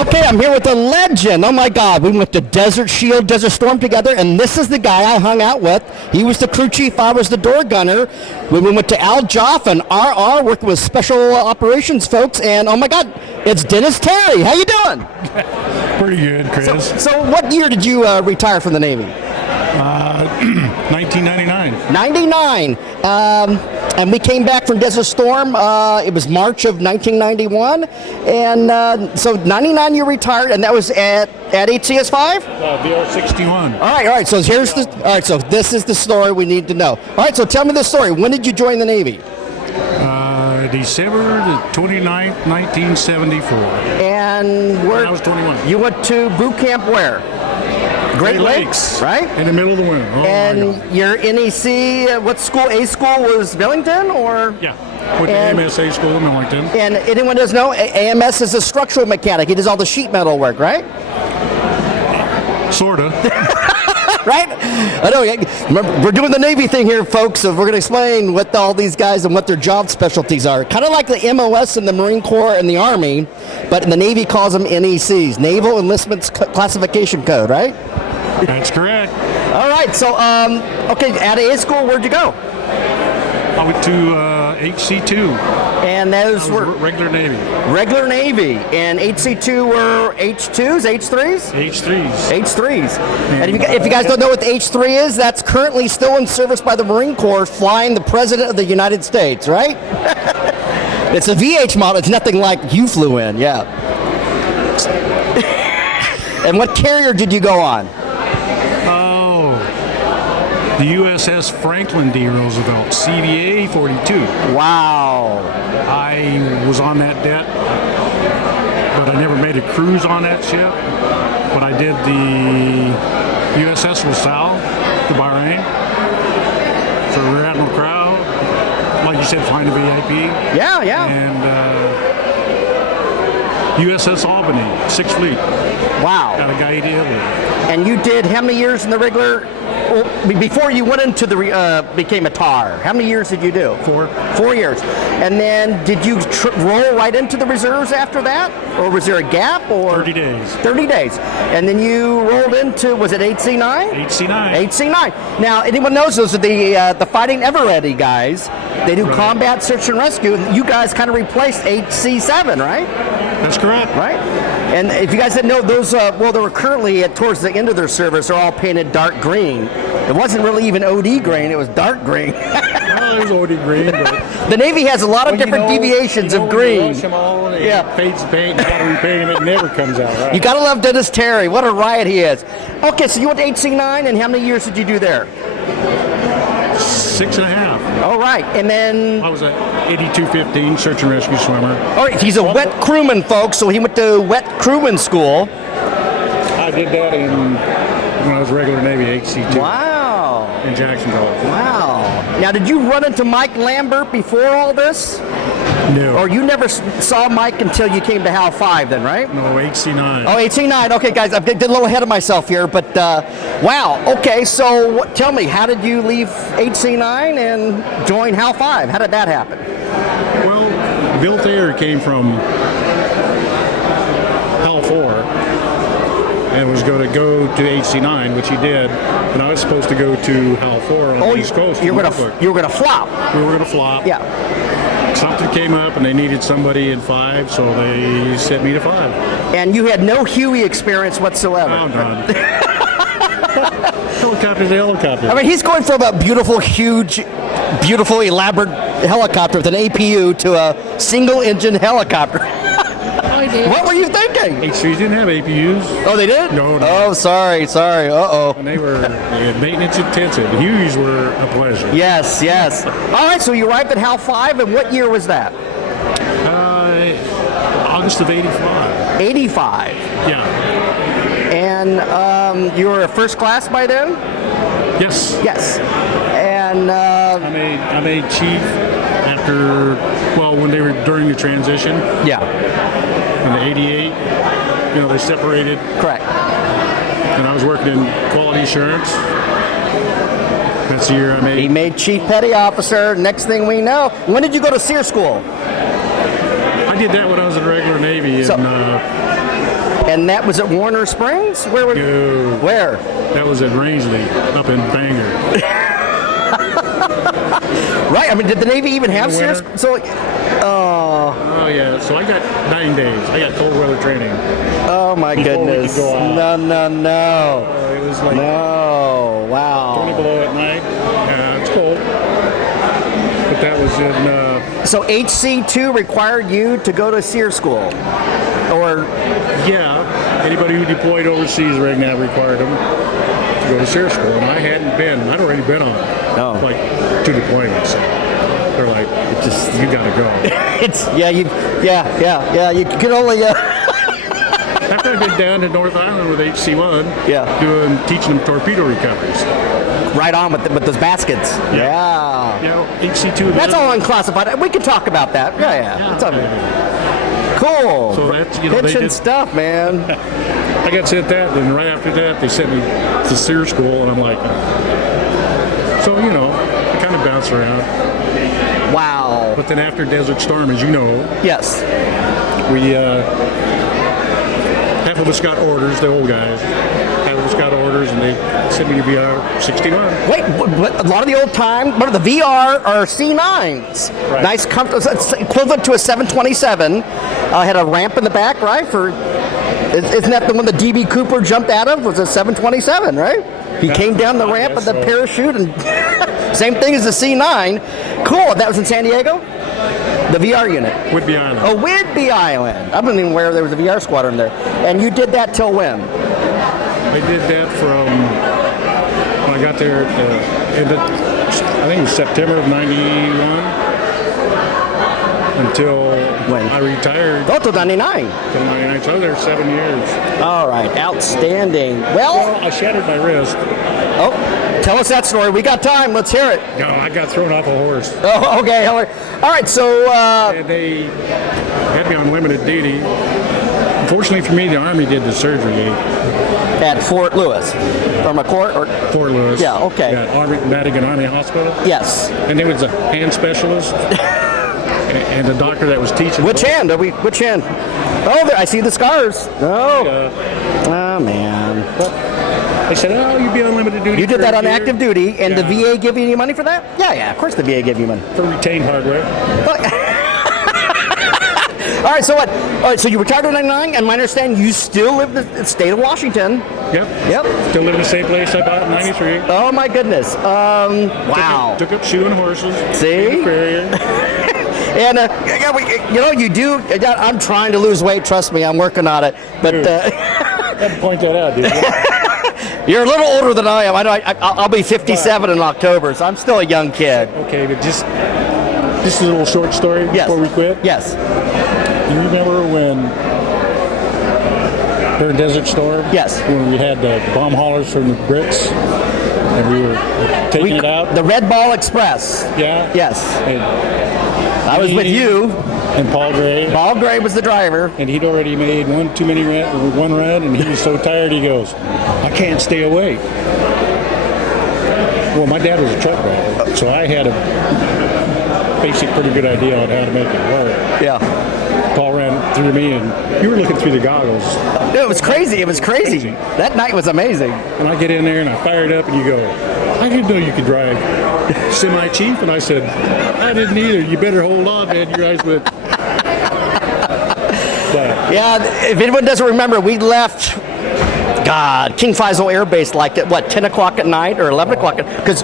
Okay, I'm here with a legend. Oh my God, we went to Desert Shield, Desert Storm together, and this is the guy I hung out with. He was the crew chief, I was the door gunner. We went to Al Joff and RR, working with special operations folks, and oh my God, it's Dennis Terry. How you doing? Pretty good, Chris. So what year did you retire from the Navy? 1999. 99. And we came back from Desert Storm. It was March of 1991. And so 99 you retired, and that was at HCS-5? VR-61. All right. So so this is the story we need to know. All right, so tell me the story. When did you join the Navy? December the 29th, 1974. And where? I was 21. You went to boot camp where? Great Lakes, right? In the middle of the winter. Oh, and your NEC, what school? A school was Millington, or? Yeah, went to AMSA school in Millington. And anyone doesn't know, AMS is a structural mechanic. He does all the sheet metal work, right? Sorta. Right? I know. Remember, we're doing the Navy thing here, folks, so we're going to explain what all these guys and what their job specialties are. Kind of like the MOS in the Marine Corps and the Army, but the Navy calls them NECs, Naval Enlistment Classification Code, right? That's correct. All right. So, okay, at A school, where'd you go? I went to HC-2. And those were regular Navy. Regular Navy. And HC-2 were H2s, H3s? H3s. H3s. And if you guys don't know what the H3 is, that's currently still in service by the Marine Corps flying the President of the United States, right? It's a VH model. It's nothing like you flew in, yeah. And what carrier did you go on? The USS Franklin D. Roosevelt, CVA 42. Wow. I was on that deck, but I never made a cruise on that ship. But I did the USS LaSalle to Bahrain for Rear Admiral Crow. Like you said, flying the VIP. Yeah. And USS Albany, 6th Fleet. Wow. Got a guy to Italy. And you did how many years in the regular? Before you went into the became a TAR, how many years did you do? 4. 4 years. And then did you roll right into the reserves after that? Or was there a gap? Or 30 days. 30 days. And then you rolled into, was it HC-9? HC-9. HC-9. Now, anyone knows those are the Fighting Ever Ready guys. They do combat search and rescue. And you guys kind of replaced HC-7, right? That's correct. Right? And if you guys didn't know, those, well, they were currently towards the end of their service, they're all painted dark green. It wasn't really even OD green, it was dark green. Well, it was OD green, but the Navy has a lot of different deviations of green. You wash them all, and it fades the paint, you gotta repaint them, it never comes out right. You gotta love Dennis Terry, what a riot he is. Okay, so you went to HC-9, and how many years did you do there? 6.5. All right, and then... I was at 8215 search and rescue swimmer. All right, he's a wet crewman, folks, so he went to wet crewman school. I did that when I was regular Navy, HC-2. Wow. In Jacksonville. Wow. Now, did you run into Mike Lambert before all this? No. Or you never saw Mike until you came to Hal-5 then, right? No, HC-9. Oh, HC-9. Okay, guys, I'm getting a little ahead of myself here, but wow. Okay, so tell me, how did you leave HC-9 and join Hal-5? How did that happen? Well, Bill Thayer came from Hal-4 and was going to go to HC-9, which he did, and I was supposed to go to Hal-4 on the East Coast. You were going to flop. We were going to flop. Yeah. Something came up and they needed somebody in 5, so they sent me to 5. And you had no Huey experience whatsoever. Oh, none. Helicopter's a helicopter. I mean, he's going from a beautiful, huge, beautiful, elaborate helicopter with an APU to a single-engine helicopter. What were you thinking? H3s didn't have APUs. Oh, they did? No. Oh, sorry. Uh-oh. And they were maintenance intensive. The Hueys were a pleasure. Yes. All right, so you arrived at Hal-5, and what year was that? August of 85. 85. Yeah. And you were first class by then? Yes. And I made chief after, when they were during the transition. Yeah. In the 88, they separated. Correct. And I was working in quality assurance. That's the year I made. He made Chief Petty Officer. Next thing we know, when did you go to SEER school? I did that when I was in the regular Navy in And that was at Warner Springs? Where? No. Where? That was at Rangeley, up in Bangor. Right. I mean, did the Navy even have serious? So, Oh yeah. So I got 9 days. I got cold weather training. oh my Before we could goodness. go out. No. It was like No. 20 Wow. below at night. Yeah, it's cold. But that was in. So HC-2 required you to go to SEER school, or Yeah. Anybody who deployed overseas right now required them to go to SEER school, and I hadn't been. I'd already been on Oh. like 2 deployments. So they're like, just you got to go. it's you can only After I've been down to North Island with HC-1, Yeah. teaching them torpedo recoveries. right on with those baskets. Yeah. You know, HC-2. That's all unclassified. We can talk about that. Yeah. It's all cool. So that's, you know, they Pitching did- stuff, man. I got sent that, and right after that, they sent me to SEER school, and I'm like, so, you know, I kind of bounce around. Wow. But then after Desert Storm, as you know, Yes. we, half of us got orders, the old guys. Half of us got orders, and they sent me to VR 61. Wait, a lot of the old time, what are the VR are C9s? Right. Nice, it's equivalent to a 727. Had a ramp in the back, right? Isn't that the one that DB Cooper jumped out of? Was a 727, right? He came down the ramp with the parachute, and same thing as the C9. Cool. That was in San Diego. The VR unit. Whidbey Island. Oh, Whidbey Island. I wasn't even aware there was a VR squadron there. And you did that till when? I did that from when I got there at the end of, I think it was September of 91 until When? I retired. Oh, till 99. Till 99. So I was there 7 years. All right. Outstanding. Well, Well, I shattered my wrist. oh, tell us that story. We got time. Let's hear it. No, I got thrown off a horse. Oh, okay. All right. So, And they had me on limited duty. Unfortunately for me, the Army did the surgery at Fort Lewis, or McCourt, or Fort Lewis. Yeah, okay. Madigan Army Hospital. yes. And there was a hand specialist and the doctor that was teaching. Which hand? Which hand? Oh, there, I see the scars. Oh, oh man. They said, "Oh, you'd be on limited duty." You did for that a on year." active duty, and the Yeah. VA give you any money for that? Yeah. Of course, the VA give you money. for retained hardware. All right. So what? All right. So you retired in '99, and my understanding you still live in the state of Washington. Yep. Yep. Still live in the same place I bought in '93. Oh my goodness. Wow. Took up shoeing horses. See? in the farrier. And you do. I'm trying to lose weight. Trust me, I'm working on it. But Had to point that out, did you? you're a little older than I am. I'll be 57 in October, so I'm still a young kid. Okay, but just a little short story Yes. before we quit. Yes. Do you remember when during Desert Storm? Yes. When we had the bomb haulers from the Brits and we were taking it out? The Red Ball Express. Yeah. Yes. And I was with you. And Paul Gray. Paul Gray was the driver. And he'd already made one run, and he was so tired, he goes, "I can't stay awake." Well, my dad was a truck driver, so I had a basic pretty good idea on how to make it work. Yeah. Paul ran through me, and you were looking through the goggles. It was crazy. It was crazy. That night was amazing. And I get in there, and I fire it up, and you go, "I didn't know you could drive semi-chief." And I said, "I didn't either. You better hold on, man. Your eyes with..." But Yeah, if anyone doesn't remember, we left, King Faisal Air Base like at 10 o'clock at night or 11 o'clock, because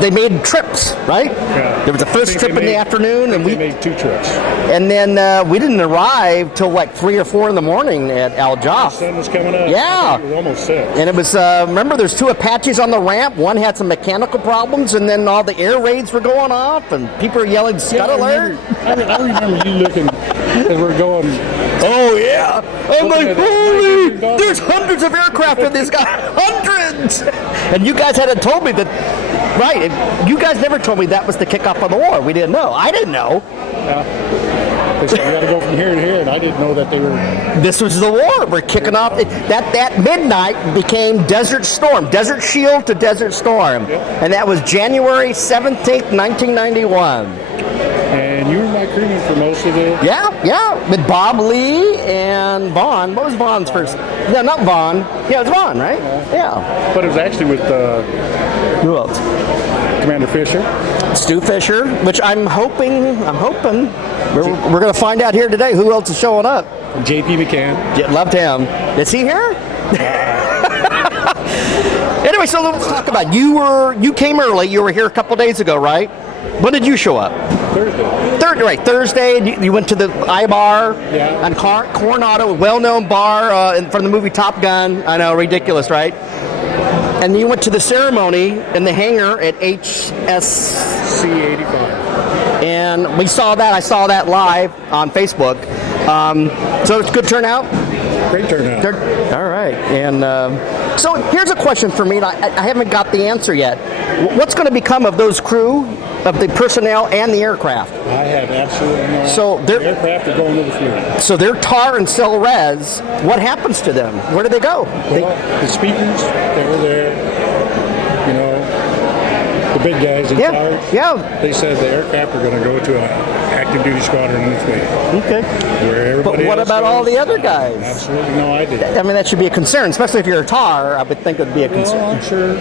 they made trips, right? Yeah. There was a first trip in the afternoon, and we made 2 trips. and then we didn't arrive till like 3 or 4 in the morning at Al The Jaff. sun was coming up. Yeah. It was almost 6. And it was, remember, there's 2 Apaches on the ramp. One had some mechanical problems, and then all the air raids were going off, and people were yelling, "Scud alert!" I remember you looking as we're going. Oh, yeah. I'm like, at it. holy, Like, there's hundreds of aircraft in this guy. Hundreds! And you guys hadn't told me that, right, and you guys never told me that was the kickoff of the war. We didn't know. I didn't know. They said, "We got to go from here to here," and I didn't know that they were. This was the war. We're kicking off. That midnight became Desert Storm, Desert Shield to Desert Storm. Yep. And that was January 17th, 1991. And you were my my crewman for most of it. Yeah, with Bob Lee and Vaughn. What was Vaughn's first? No, not Vaughn. Yeah, it was Vaughn, right? Yeah. But it was actually with Who else? Commander Fisher. Stu Fisher, which I'm hoping, we're going to find out here today who else is showing up. JP McCann. Yeah, loved him. Is he here? Anyway, so let's talk about you came early. You were here a couple days ago, right? When did you show up? Thursday. Thursday. You went to the iBar. Yeah. On Coronado, a well-known bar from the movie Top Gun. I know, ridiculous, right? And you went to the ceremony in the hangar at HC-85. And we saw that. I saw that live on Facebook. So it's good turnout? Great turnout. All right. And so here's a question for me. I haven't got the answer yet. What's going to become of those crew, of the personnel and the aircraft? I have absolutely no idea. So the aircraft are going to the fleet. So they're tar and cell res. What happens to them? Where do they go? Well, the speakers, they were there. You know, the big guys in charge. Yeah. They said the aircraft are going to go to an active duty squadron in the fleet. Okay. Where everybody But what else about goes, all the other guys? Absolutely no idea. I mean, that should be a concern, especially if you're a tar. I would think it would be a concern. Well, I'm sure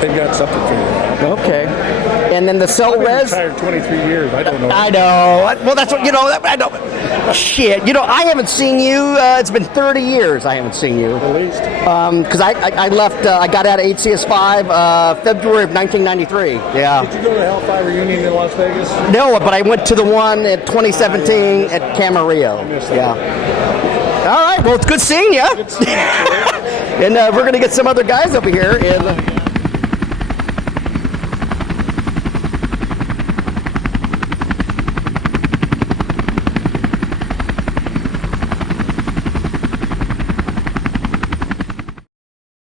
they've got something figured out. Okay. And then the cell I've been res. retired 23 years. I don't know. I know. Well, that's what, I know. Shit. I haven't seen you. It's been 30 years I haven't seen you. At least. Because I left, I got out of HCS-5 February of 1993. Yeah. Did you go to the Hal-5 reunion in Las Vegas? No, but I went to the one at 2017 at Camarillo. Yeah. All right. Well, it's good seeing you. Good seeing you. And we're going to get some other guys over here. And